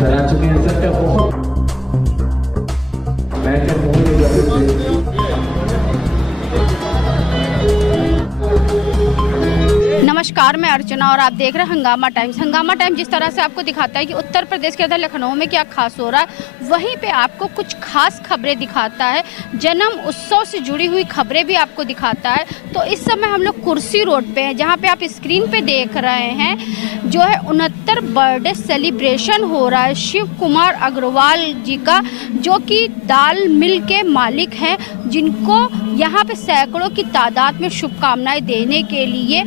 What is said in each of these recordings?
करा चुके हैं सबका बहुत बेहतर मूवी। नमस्कार, मैं अर्चना और आप देख रहे हैं हंगामा टाइम्स। हंगामा टाइम्स जिस तरह से आपको दिखाता है कि उत्तर प्रदेश के अंदर लखनऊ में क्या खास हो रहा है, वहीं पे आपको कुछ खास खबरें दिखाता है। जन्म उत्सव से जुड़ी हुई खबरें भी आपको दिखाता है। तो इस समय हम लोग कुर्सी रोड पे हैं, जहां पे आप स्क्रीन पे देख रहे हैं जो है 69 बर्थडे सेलिब्रेशन हो रहा है शिव कुमार अग्रवाल जी का, जो कि दाल मिल के मालिक हैं, जिनको यहाँ पे सैकड़ों की तादाद में शुभकामनाएं देने के लिए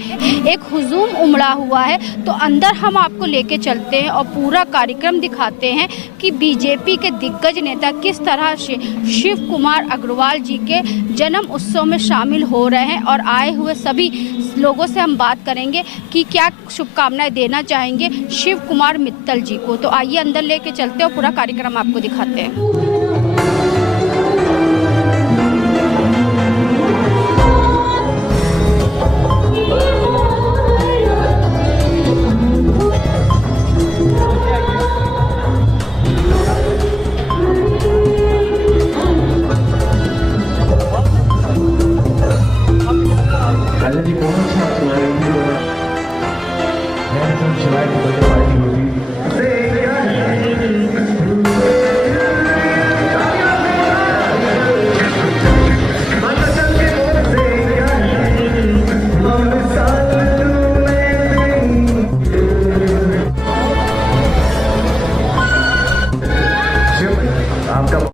एक हुजूम उमड़ा हुआ है। तो अंदर हम आपको लेके चलते हैं और पूरा कार्यक्रम दिखाते हैं कि बीजेपी के दिग्गज नेता किस तरह से शिव कुमार अग्रवाल जी के जन्म उत्सव में शामिल हो रहे हैं। और आए हुए सभी लोगों से हम बात करेंगे कि क्या शुभकामनाएं देना चाहेंगे शिव कुमार मित्तल जी को। तो आइए अंदर लेके चलते हैं और पूरा कार्यक्रम आपको दिखाते हैं।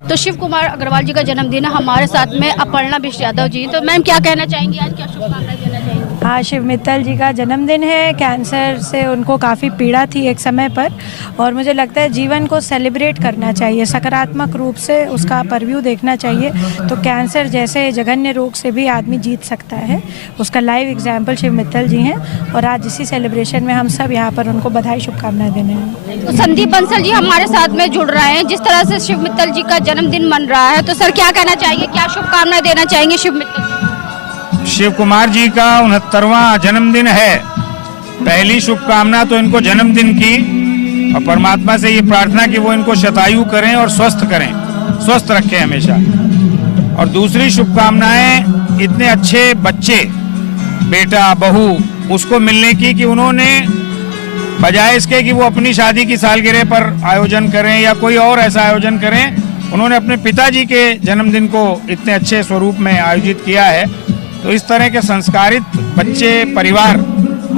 तो शिव कुमार अग्रवाल जी का जन्मदिन है, हमारे साथ में अपर्णा बिष्ट यादव जी। तो मैम क्या कहना चाहेंगी, आज क्या शुभकामनाएं देना चाहेंगी? हाँ, शिव मित्तल जी का जन्मदिन है। कैंसर से उनको काफ़ी पीड़ा थी एक समय पर, और मुझे लगता है जीवन को सेलिब्रेट करना चाहिए, सकारात्मक रूप से उसका परव्यू देखना चाहिए। तो कैंसर जैसे जघन्य रोग से भी आदमी जीत सकता है, उसका लाइव एग्जाम्पल शिव मित्तल जी हैं। और आज इसी सेलिब्रेशन में हम सब यहाँ पर उनको बधाई शुभकामनाएं देने हैं। तो संदीप बंसल जी हमारे साथ में जुड़ रहे हैं। जिस तरह से शिव मित्तल जी का जन्मदिन मन रहा है, तो सर क्या कहना चाहेंगे, क्या शुभकामनाएं देना चाहेंगे शिव मित्तल जी? शिव कुमार जी का 69वां जन्मदिन है। पहली शुभकामना तो इनको जन्मदिन की, और परमात्मा से ये प्रार्थना कि वो इनको शतायु करें और स्वस्थ करें, स्वस्थ रखें हमेशा। और दूसरी शुभकामनाएं इतने अच्छे बच्चे, बेटा बहू, उसको मिलने की कि उन्होंने बजाय इसके कि वो अपनी शादी की सालगिरह पर आयोजन करें या कोई और ऐसा आयोजन करें, उन्होंने अपने पिताजी के जन्मदिन को इतने अच्छे स्वरूप में आयोजित किया है। तो इस तरह के संस्कारित बच्चे, परिवार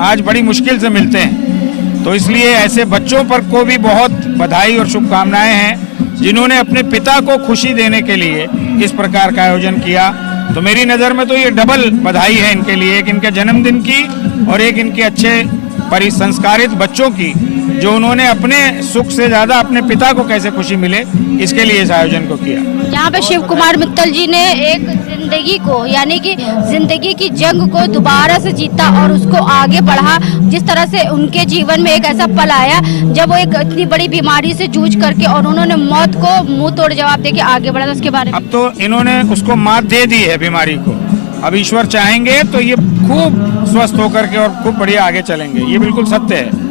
आज बड़ी मुश्किल से मिलते हैं। तो इसलिए ऐसे बच्चों पर को भी बहुत बधाई और शुभकामनाएं हैं, जिन्होंने अपने पिता को खुशी देने के लिए इस प्रकार का आयोजन किया। तो मेरी नज़र में तो ये डबल बधाई है इनके लिए, एक इनके जन्मदिन की और एक इनके अच्छे परिसंस्कारित बच्चों की, जो उन्होंने अपने सुख से ज़्यादा अपने पिता को कैसे खुशी मिले, इसके लिए इस आयोजन को किया। यहाँ पे शिव कुमार मित्तल जी ने एक जिंदगी को, यानी कि जिंदगी की जंग को दोबारा से जीता और उसको आगे बढ़ा। जिस तरह से उनके जीवन में एक ऐसा पल आया जब वो एक इतनी बड़ी बीमारी से जूझ करके और उन्होंने मौत को मुंह तोड़ जवाब देके आगे बढ़ा। उसके बारे में अब तो इन्होंने उसको मात दे दी है बीमारी को। अब ईश्वर चाहेंगे तो ये खूब स्वस्थ होकर के और खूब बढ़िया आगे चलेंगे, ये बिल्कुल सत्य है।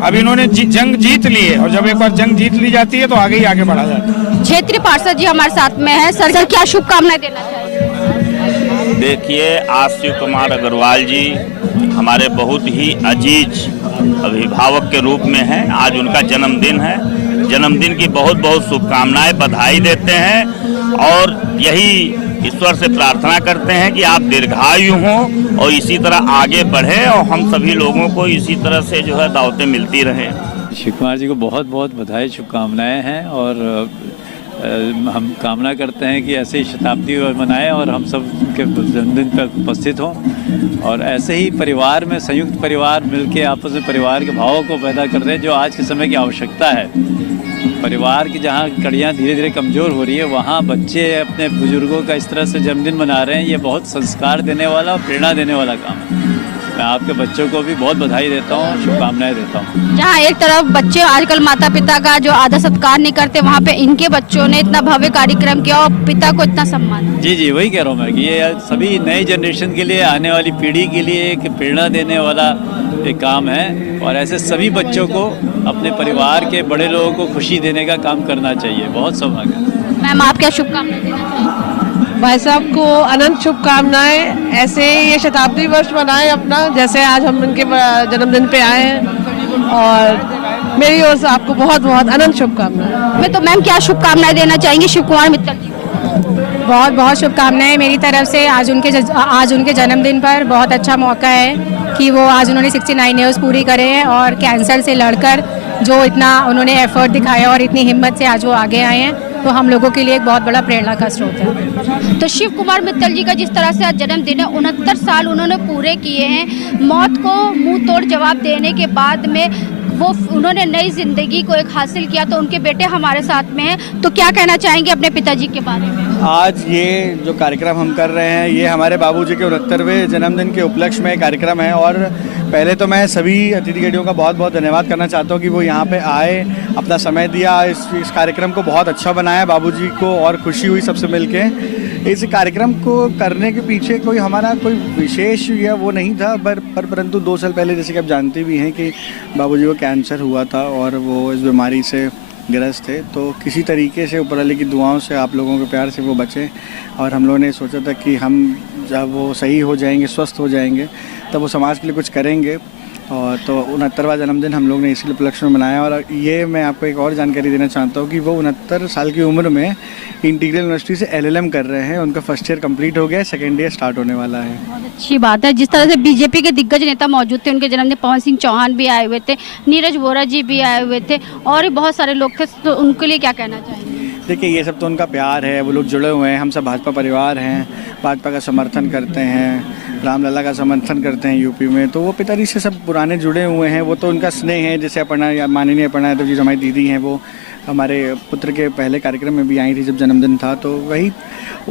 अब इन्होंने जंग जीत ली है, और जब एक बार जंग जीत ली जाती है तो आगे ही आगे बढ़ा जाता है। क्षेत्रीय पार्षद जी हमारे साथ में है। सर क्या शुभकामनाएं देना चाहिए? देखिए, आज शिव कुमार अग्रवाल जी हमारे बहुत ही अजीज अभिभावक के रूप में हैं। आज उनका जन्मदिन है। जन्मदिन की बहुत बहुत शुभकामनाएं, बधाई देते हैं, और यही ईश्वर से प्रार्थना करते हैं कि आप दीर्घायु हों और इसी तरह आगे बढ़ें, और हम सभी लोगों को इसी तरह से जो है दावतें मिलती रहें। शिव कुमार जी को बहुत बहुत बधाई शुभकामनाएं हैं, और हम कामना करते हैं कि ऐसे ही शताब्दी मनाएं और हम सब के जन्मदिन पर उपस्थित हों, और ऐसे ही परिवार में संयुक्त परिवार मिलके आपस में परिवार के भावों को पैदा कर रहे हैं, जो आज के समय की आवश्यकता है। परिवार की जहाँ कड़ियाँ धीरे धीरे कमज़ोर हो रही है, वहाँ बच्चे अपने बुजुर्गों का इस तरह से जन्मदिन मना रहे हैं। ये बहुत संस्कार देने वाला और प्रेरणा देने वाला काम है। मैं आपके बच्चों को भी बहुत बधाई देता हूँ, शुभकामनाएं देता हूँ। जहाँ एक तरफ बच्चे आजकल माता पिता का जो आदर सत्कार नहीं करते, वहाँ पे इनके बच्चों ने इतना भव्य कार्यक्रम किया और पिता को इतना सम्मान। जी जी, वही कह रहा हूँ मैं कि ये सभी नई जनरेशन के लिए, आने वाली पीढ़ी के लिए एक प्रेरणा देने वाला एक काम है और ऐसे सभी बच्चों को अपने परिवार के बड़े लोगों को खुशी देने का काम करना चाहिए। बहुत सौभाग्य। मैम आप क्या शुभकामनाएं देना चाहेंगे? भाई साहब को अनंत शुभकामनाएं। ऐसे ये शताब्दी वर्ष मनाएं अपना, जैसे आज हम उनके जन्मदिन पे आए हैं, और मेरी ओर से आपको बहुत बहुत अनंत शुभकामनाएं। मैं तो मैम क्या शुभकामनाएं देना चाहेंगे शिव कुमार मित्तल जी? बहुत बहुत शुभकामनाएं मेरी तरफ से। आज उनके जन्मदिन पर बहुत अच्छा मौका है कि वो आज उन्होंने 69 ईयर्स पूरी करे हैं और कैंसर से लड़कर जो इतना उन्होंने एफर्ट दिखाया और इतनी हिम्मत से आज वो आगे आए हैं, तो हम लोगों के लिए एक बहुत बड़ा प्रेरणा का स्रोत है। तो शिव कुमार मित्तल जी का जिस तरह से आज जन्मदिन है, 69 साल उन्होंने पूरे किए हैं। मौत को मुंह तोड़ जवाब देने के बाद में उन्होंने नई जिंदगी को एक हासिल किया। तो उनके बेटे हमारे साथ में हैं, तो क्या कहना चाहेंगे अपने पिताजी के बारे में? आज ये जो कार्यक्रम हम कर रहे हैं, ये हमारे बाबूजी के 69वें जन्मदिन के उपलक्ष्य में कार्यक्रम है। और पहले तो मैं सभी अतिथिगणों का बहुत बहुत धन्यवाद करना चाहता हूँ कि वो यहाँ पे आए, अपना समय दिया, इस कार्यक्रम को बहुत अच्छा बनाया। बाबूजी को और खुशी हुई सबसे मिलके। इस कार्यक्रम को करने के पीछे कोई हमारा कोई विशेष या वो नहीं था, परंतु 2 साल पहले, जैसे कि आप जानते भी हैं, कि बाबूजी को कैंसर हुआ था और वो इस बीमारी से ग्रस्त थे। तो किसी तरीके से ऊपर वाले की दुआओं से, आप लोगों के प्यार से वो बचे। और हम लोगों ने सोचा था कि हम जब वो सही हो जाएंगे, स्वस्थ हो जाएंगे, तब वो समाज के लिए कुछ करेंगे। और तो 69वां जन्मदिन हम लोग ने इसी उपलक्ष्य में मनाया। और ये मैं आपको एक और जानकारी देना चाहता हूँ कि वो 69 साल की उम्र में इंटीग्रल यूनिवर्सिटी से LLM कर रहे हैं। उनका फर्स्ट ईयर कंप्लीट हो गया है, सेकेंड ईयर स्टार्ट होने वाला है। बहुत अच्छी बात है। जिस तरह से बीजेपी के दिग्गज नेता मौजूद थे उनके जन्मदिन, पवन सिंह चौहान भी आए हुए थे, नीरज वोरा जी भी आए हुए थे और भी बहुत सारे लोग थे, तो उनके लिए क्या कहना चाहेंगे? देखिए, ये सब तो उनका प्यार है, वो लोग जुड़े हुए हैं। हम सब भाजपा परिवार हैं, भाजपा का समर्थन करते हैं, रामलला का समर्थन करते हैं यूपी में। तो वो पिताजी से सब पुराने जुड़े हुए हैं। वो तो उनका स्नेह है। जैसे अपर्णा या माननीय अपर्णा यादव जी, हमारी दीदी हैं, वो हमारे पुत्र के पहले कार्यक्रम में भी आई थी जब जन्मदिन था। तो वही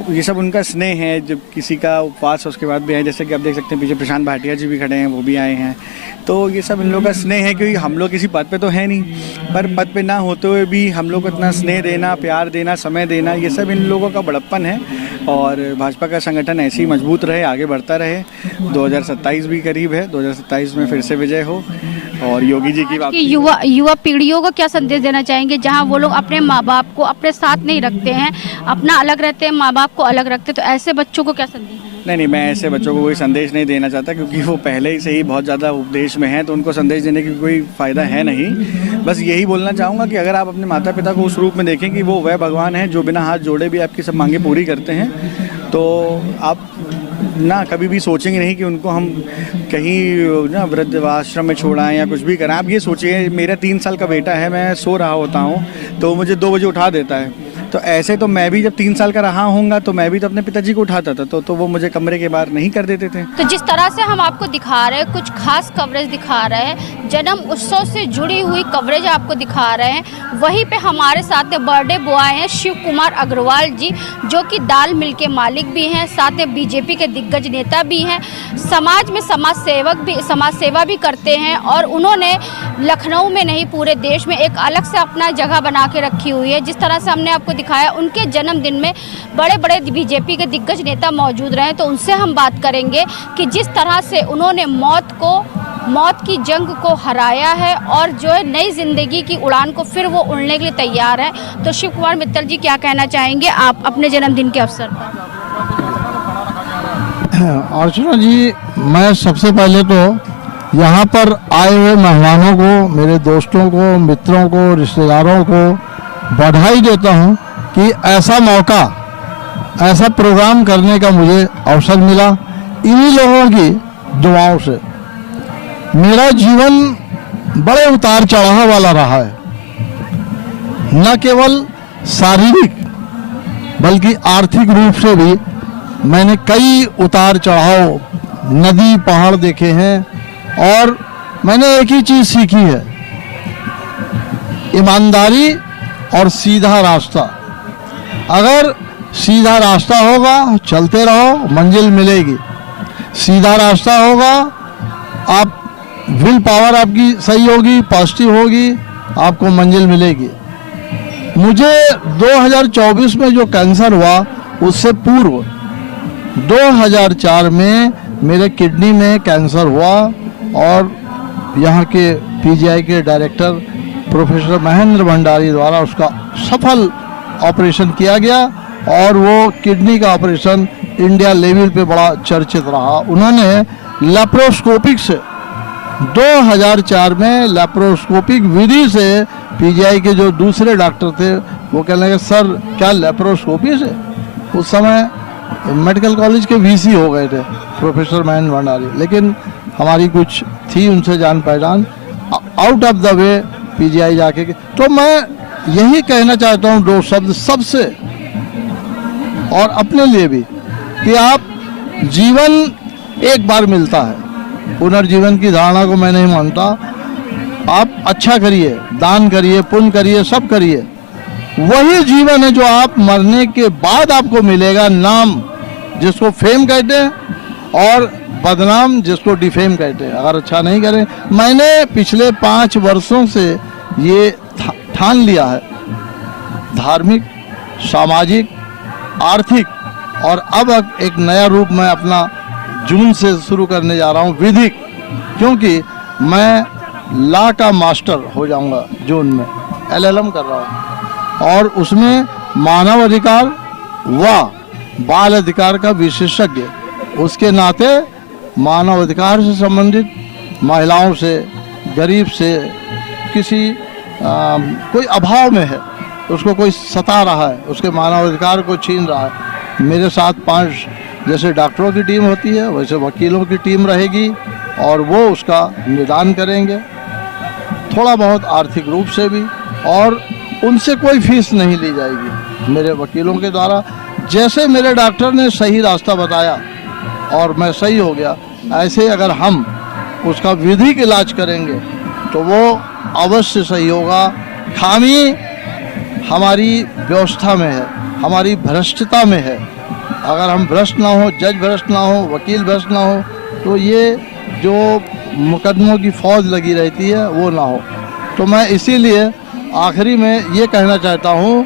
ये सब उनका स्नेह है। जब किसी का उपवास उसके बाद भी आए, जैसे कि आप देख सकते हैं पीछे प्रशांत भाटिया जी भी खड़े हैं, वो भी आए हैं। तो ये सब इन लोगों का स्नेह है, क्योंकि हम लोग किसी पद पे तो है नहीं, पर पद पे ना होते हुए भी हम लोग को इतना स्नेह देना, प्यार देना, समय देना, ये सब इन लोगों का बड़प्पन है। और भाजपा का संगठन ऐसे ही मजबूत रहे, आगे बढ़ता रहे। 2027 भी करीब है, 2027 में फिर से विजय हो और योगी जी की बात। युवा पीढ़ियों को क्या संदेश देना चाहेंगे, जहां वो लोग अपने माँ बाप को अपने साथ नहीं रखते हैं, अपना अलग रहते हैं, माँ बाप को अलग रखते हैं, तो ऐसे बच्चों को क्या संदेश? नहीं, मैं ऐसे बच्चों को कोई संदेश नहीं देना चाहता, क्योंकि वो पहले ही से ही बहुत ज़्यादा उपदेश में हैं, तो उनको संदेश देने की कोई फ़ायदा है नहीं। बस यही बोलना चाहूँगा कि अगर आप अपने माता पिता को उस रूप में देखें कि वो वह भगवान हैं जो बिना हाथ जोड़े भी आपकी सब मांगे पूरी करते हैं, तो आप ना कभी भी सोचेंगे नहीं कि उनको हम कहीं ना वृद्ध आश्रम में छोड़ाएं या कुछ भी करें। आप ये सोचिए, मेरा 3 साल का बेटा है, मैं सो रहा होता हूँ तो मुझे 2 बजे उठा देता है। तो ऐसे तो मैं भी जब 3 साल का रहा हूँगा तो मैं भी तो अपने पिताजी को उठाता था, तो वो मुझे कमरे के बाहर नहीं कर देते थे। तो जिस तरह से हम आपको दिखा रहे हैं, कुछ खास कवरेज दिखा रहे हैं, जन्म उत्सव से जुड़ी हुई कवरेज आपको दिखा रहे हैं, वहीं पे हमारे साथ बर्थडे बॉय हैं शिव कुमार अग्रवाल जी, जो कि दाल मिल के मालिक भी हैं, साथ में बीजेपी के दिग्गज नेता भी हैं, समाज में समाज सेवा भी करते हैं। और उन्होंने लखनऊ में नहीं, पूरे देश में एक अलग से अपना जगह बना के रखी हुई है। जिस तरह से हमने आपको दिखाया, उनके जन्मदिन में बड़े बड़े बीजेपी के दिग्गज नेता मौजूद रहे, तो उनसे हम बात करेंगे कि जिस तरह से उन्होंने मौत की जंग को हराया है और जो है नई जिंदगी की उड़ान को फिर वो उड़ने के लिए तैयार है। तो शिव कुमार मित्तल जी क्या कहना चाहेंगे आप अपने जन्मदिन के अवसर पर? अर्चना जी, मैं सबसे पहले तो यहाँ पर आए हुए मेहमानों को, मेरे दोस्तों को, मित्रों को, रिश्तेदारों को बधाई देता हूँ कि ऐसा मौका, ऐसा प्रोग्राम करने का मुझे अवसर मिला। इन्हीं लोगों की दुआओं से मेरा जीवन बड़े उतार चढ़ाव वाला रहा है, न केवल शारीरिक बल्कि आर्थिक रूप से भी मैंने कई उतार चढ़ाव, नदी पहाड़ देखे हैं। और मैंने एक ही चीज़ सीखी है, ईमानदारी और सीधा रास्ता। अगर सीधा रास्ता होगा, चलते रहो, मंजिल मिलेगी। सीधा रास्ता होगा, आप विल पावर आपकी सही होगी, पॉजिटिव होगी, आपको मंजिल मिलेगी। मुझे 2024 में जो कैंसर हुआ, उससे पूर्व 2004 में मेरे किडनी में कैंसर हुआ और यहाँ के पीजीआई के डायरेक्टर प्रोफेसर महेंद्र भंडारी द्वारा उसका सफल ऑपरेशन किया गया और वो किडनी का ऑपरेशन इंडिया लेवल पे बड़ा चर्चित रहा। उन्होंने लेप्रोस्कोपिक से 2004 में लेप्रोस्कोपिक विधि से पीजीआई के जो दूसरे डॉक्टर थे वो कहने लगे सर क्या लेप्रोस्कोपी से, उस समय मेडिकल कॉलेज के वीसी हो गए थे प्रोफेसर महेंद्र भंडारी, लेकिन हमारी कुछ थी उनसे जान पहचान, out of the way PGI जाके। तो मैं यही कहना चाहता हूँ 2 शब्द सबसे और अपने लिए भी कि आप जीवन एक बार मिलता है, पुनर्जीवन की धारणा को मैं नहीं मानता। आप अच्छा करिए, दान करिए, पुण्य करिए, सब करिए, वही जीवन है जो आप मरने के बाद आपको मिलेगा। नाम जिसको फेम कहते हैं और बदनाम जिसको डिफेम कहते हैं, अगर अच्छा नहीं करें। मैंने पिछले 5 वर्षों से ये ठान लिया है, धार्मिक, सामाजिक, आर्थिक, और अब एक नया रूप मैं अपना जून से शुरू करने जा रहा हूँ, विधिक, क्योंकि मैं लॉ का मास्टर हो जाऊंगा जून में, LLM कर रहा हूँ, और उसमें मानव अधिकार व बाल अधिकार का विशेषज्ञ, उसके नाते मानव अधिकार से संबंधित महिलाओं से, गरीब से, किसी कोई अभाव में है, उसको कोई सता रहा है, उसके मानव अधिकार को छीन रहा है, मेरे साथ 5 जैसे डॉक्टरों की टीम होती है वैसे वकीलों की टीम रहेगी और वो उसका निदान करेंगे, थोड़ा बहुत आर्थिक रूप से भी, और उनसे कोई फीस नहीं ली जाएगी मेरे वकीलों के द्वारा। जैसे मेरे डॉक्टर ने सही रास्ता बताया और मैं सही हो गया, ऐसे अगर हम उसका विधिक इलाज करेंगे तो वो अवश्य सही होगा। खामी हमारी व्यवस्था में है, हमारी भ्रष्टता में है। अगर हम भ्रष्ट ना हो, जज भ्रष्ट ना हो, वकील भ्रष्ट ना हो, तो ये जो मुकदमों की फौज लगी रहती है वो ना हो। तो मैं इसीलिए आखिरी में ये कहना चाहता हूँ,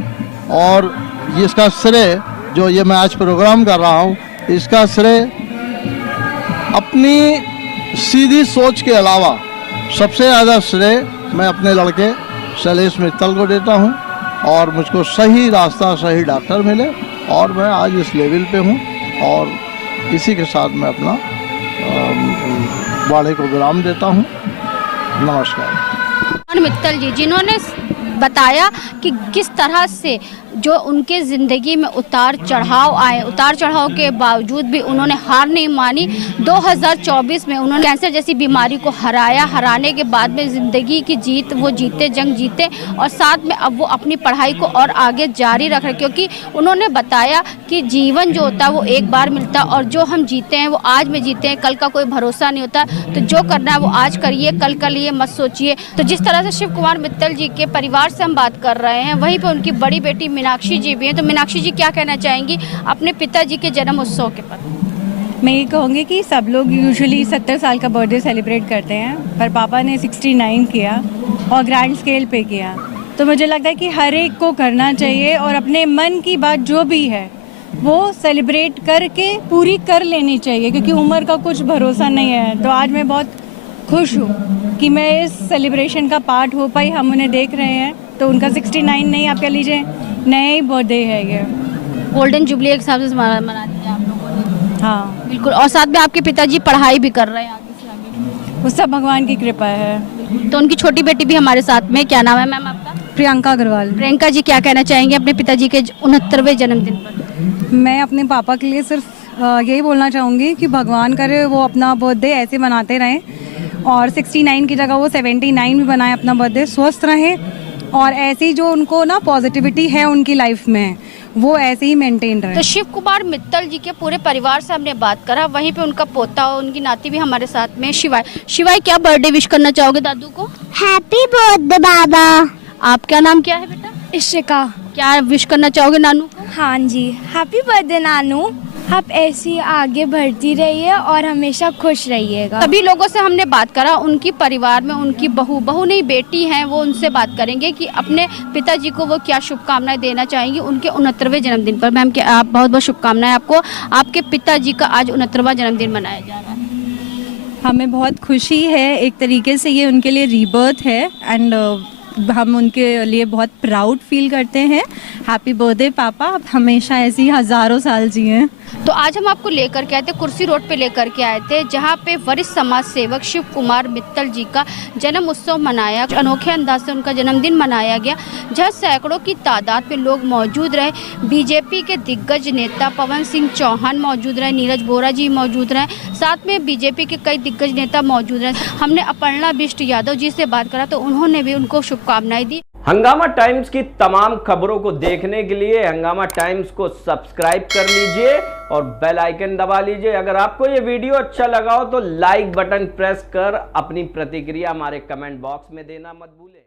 और इसका श्रेय जो ये मैं आज प्रोग्राम कर रहा हूँ, इसका श्रेय अपनी सीधी सोच के अलावा सबसे ज़्यादा श्रेय मैं अपने लड़के शैलेश मित्तल को देता हूँ, और मुझको सही रास्ता, सही डॉक्टर मिले, और मैं आज इस लेवल पे हूँ, और इसी के साथ मैं अपना वाड़े को विराम देता हूँ। नमस्कार। मित्तल जी, जिन्होंने बताया कि किस तरह से जो उनके ज़िंदगी में उतार चढ़ाव आए, उतार चढ़ाव के बावजूद भी उन्होंने हार नहीं मानी। 2024 में उन्होंने कैंसर जैसी बीमारी को हराने के बाद में ज़िंदगी की जीत वो जीते, जंग जीते, और साथ में अब वो अपनी पढ़ाई को और आगे जारी रख रहे, क्योंकि उन्होंने बताया कि जीवन जो होता है वो एक बार मिलता है, और जो हम जीते हैं वो आज में जीते हैं, कल का कोई भरोसा नहीं होता। तो जो करना है वो आज करिए, कल का लिए मत सोचिए। तो जिस तरह से शिव कुमार मित्तल जी के परिवार से हम बात कर रहे हैं, वहीं पर उनकी बड़ी बेटी मीनाक्षी जी भी हैं। तो मीनाक्षी जी क्या कहना चाहेंगी अपने पिताजी के जन्म उत्सव के पर? मैं ये कहूँगी कि सब लोग यूजुअली 70 साल का बर्थडे सेलिब्रेट करते हैं, पर पापा ने 69 किया और ग्रैंड स्केल पे किया। तो मुझे लगता है कि हर एक को करना चाहिए, और अपने मन की बात जो भी है वो सेलिब्रेट करके पूरी कर लेनी चाहिए, क्योंकि उम्र का कुछ भरोसा नहीं है। तो आज मैं बहुत खुश हूँ कि मैं इस सेलिब्रेशन का पार्ट हो पाई। हम उन्हें देख रहे हैं, तो उनका 69 नहीं, आप कह लीजिए नया ही बर्थडे है ये, गोल्डन जुबली के हिसाब से मना दिया आप लोगों ने। हाँ बिल्कुल, और साथ में आपके पिताजी पढ़ाई भी कर रहे हैं आगे से आगे। वो सब भगवान की कृपा है। तो उनकी छोटी बेटी भी हमारे साथ में, क्या नाम है मैम आपका? प्रियंका अग्रवाल। प्रियंका जी क्या कहना चाहेंगे अपने पिताजी के 69वें जन्मदिन पर? मैं अपने पापा के लिए सिर्फ यही बोलना चाहूँगी कि भगवान करे वो अपना बर्थडे ऐसे मनाते रहें, और 69 की जगह वो 79 भी बनाए अपना बर्थडे, स्वस्थ रहें, और ऐसी जो उनको ना पॉजिटिविटी है उनकी लाइफ में वो ऐसे ही मेंटेन रहे। तो शिव कुमार मित्तल जी के पूरे परिवार से हमने बात करा, वहीं पे उनका पोता और उनकी नाती भी हमारे साथ में। शिवाय, क्या बर्थडे विश करना चाहोगे दादू को? हैप्पी बर्थडे बाबा। आपका नाम क्या है बेटा? इशिका। क्या विश करना चाहोगे नानू को? हाँ जी, हैप्पी बर्थडे नानू, आप ऐसी आगे बढ़ती रहिए और हमेशा खुश रहिएगा। सभी लोगों से हमने बात करा, उनकी परिवार में उनकी बहू नहीं बेटी हैं, वो उनसे बात करेंगे कि अपने पिताजी को वो क्या शुभकामनाएं देना चाहेंगी उनके 69वें जन्मदिन पर। मैम, आप बहुत बहुत शुभकामनाएं आपको, आपके पिताजी का आज 69वां जन्मदिन मनाया जा रहा है। हमें बहुत खुशी है, एक तरीके से ये उनके लिए रीबर्थ है एंड हम उनके लिए बहुत प्राउड फील करते हैं। हैप्पी बर्थडे पापा, आप हमेशा ऐसे ही हज़ारों साल जिए। तो आज हम आपको लेकर के आए थे, कुर्सी रोड पे लेकर के आए थे, जहाँ पे वरिष्ठ समाज सेवक शिव कुमार मित्तल जी का जन्म उत्सव मनाया, अनोखे अंदाज से उनका जन्मदिन मनाया गया, जहाँ सैकड़ों की तादाद में लोग मौजूद रहे। बीजेपी के दिग्गज नेता पवन सिंह चौहान मौजूद रहे, नीरज बोरा जी मौजूद रहे, साथ में बीजेपी के कई दिग्गज नेता मौजूद रहे। हमने अपर्णा बिष्ट यादव जी से बात करा तो उन्होंने भी उनको शुभकामनाएं दी। हंगामा टाइम्स की तमाम खबरों को देखने के लिए हंगामा टाइम्स को सब्सक्राइब कर लीजिए और बेल आइकन दबा लीजिए। अगर आपको ये वीडियो अच्छा लगा हो तो लाइक बटन प्रेस कर अपनी प्रतिक्रिया हमारे कमेंट बॉक्स में देना मत भूलें।